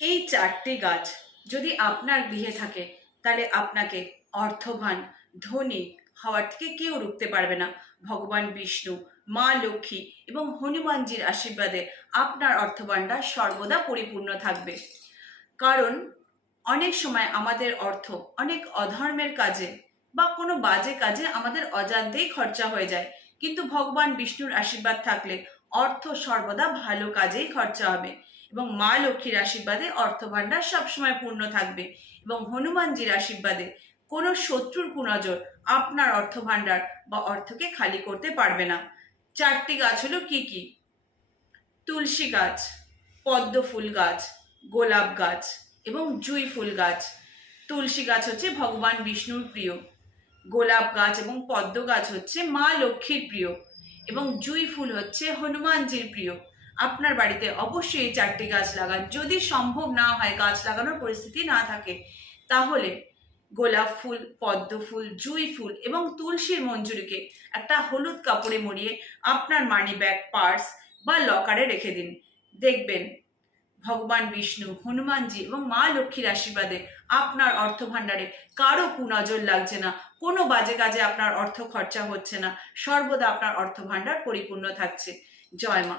এই চারটি গাছ যদি আপনার গৃহে থাকে, তাহলে আপনাকে অর্থবান, ধনী হওয়ার থেকে কেউ রুখতে পারবে না। ভগবান বিষ্ণু, মা লক্ষ্মী এবং হনুমানজির আশীর্বাদে আপনার অর্থবানটা সর্বদা পরিপূর্ণ থাকবে। কারণ অনেক সময় আমাদের অর্থ অনেক অধর্মের কাজে বা কোনো বাজে কাজে আমাদের অজান্তেই খরচা হয়ে যায়। কিন্তু ভগবান বিষ্ণুর আশীর্বাদ থাকলে অর্থ সর্বদা ভালো কাজেই খরচা হবে। এবং মা লক্ষ্মীর আশীর্বাদে অর্থ ভাণ্ডার সবসময় পূর্ণ থাকবে। এবং হনুমানজির আশীর্বাদে কোনো শত্রুর কুনজর আপনার অর্থ ভাণ্ডার বা অর্থকে খালি করতে পারবে না। চারটি গাছ হলো কি কি? তুলসী গাছ, পদ্ম ফুল গাছ, গোলাপ গাছ এবং জুই ফুল গাছ। তুলসী গাছ হচ্ছে ভগবান বিষ্ণুর প্রিয়। গোলাপ গাছ এবং পদ্ম গাছ হচ্ছে মা লক্ষ্মীর প্রিয়। এবং জুই ফুল হচ্ছে হনুমানজির প্রিয়। আপনার বাড়িতে অবশ্যই এই চারটি গাছ লাগান। যদি সম্ভব না হয় গাছ লাগানোর পরিস্থিতি না থাকে, তাহলে গোলাপ ফুল, পদ্ম ফুল, জুই ফুল এবং তুলসীর মঞ্জুরিকে একটা হলুদ কাপড়ে মরিয়ে আপনার মানি ব্যাগ পার্স বা লকারে রেখে দিন। দেখবেন ভগবান বিষ্ণু, হনুমানজি এবং মা লক্ষ্মীর আশীর্বাদে আপনার অর্থ ভাণ্ডারে কারও কুনজর লাগছে না। কোনো বাজে কাজে আপনার অর্থ খরচা হচ্ছে না। সর্বদা আপনার অর্থ ভাণ্ডার পরিপূর্ণ থাকছে। জয় মা।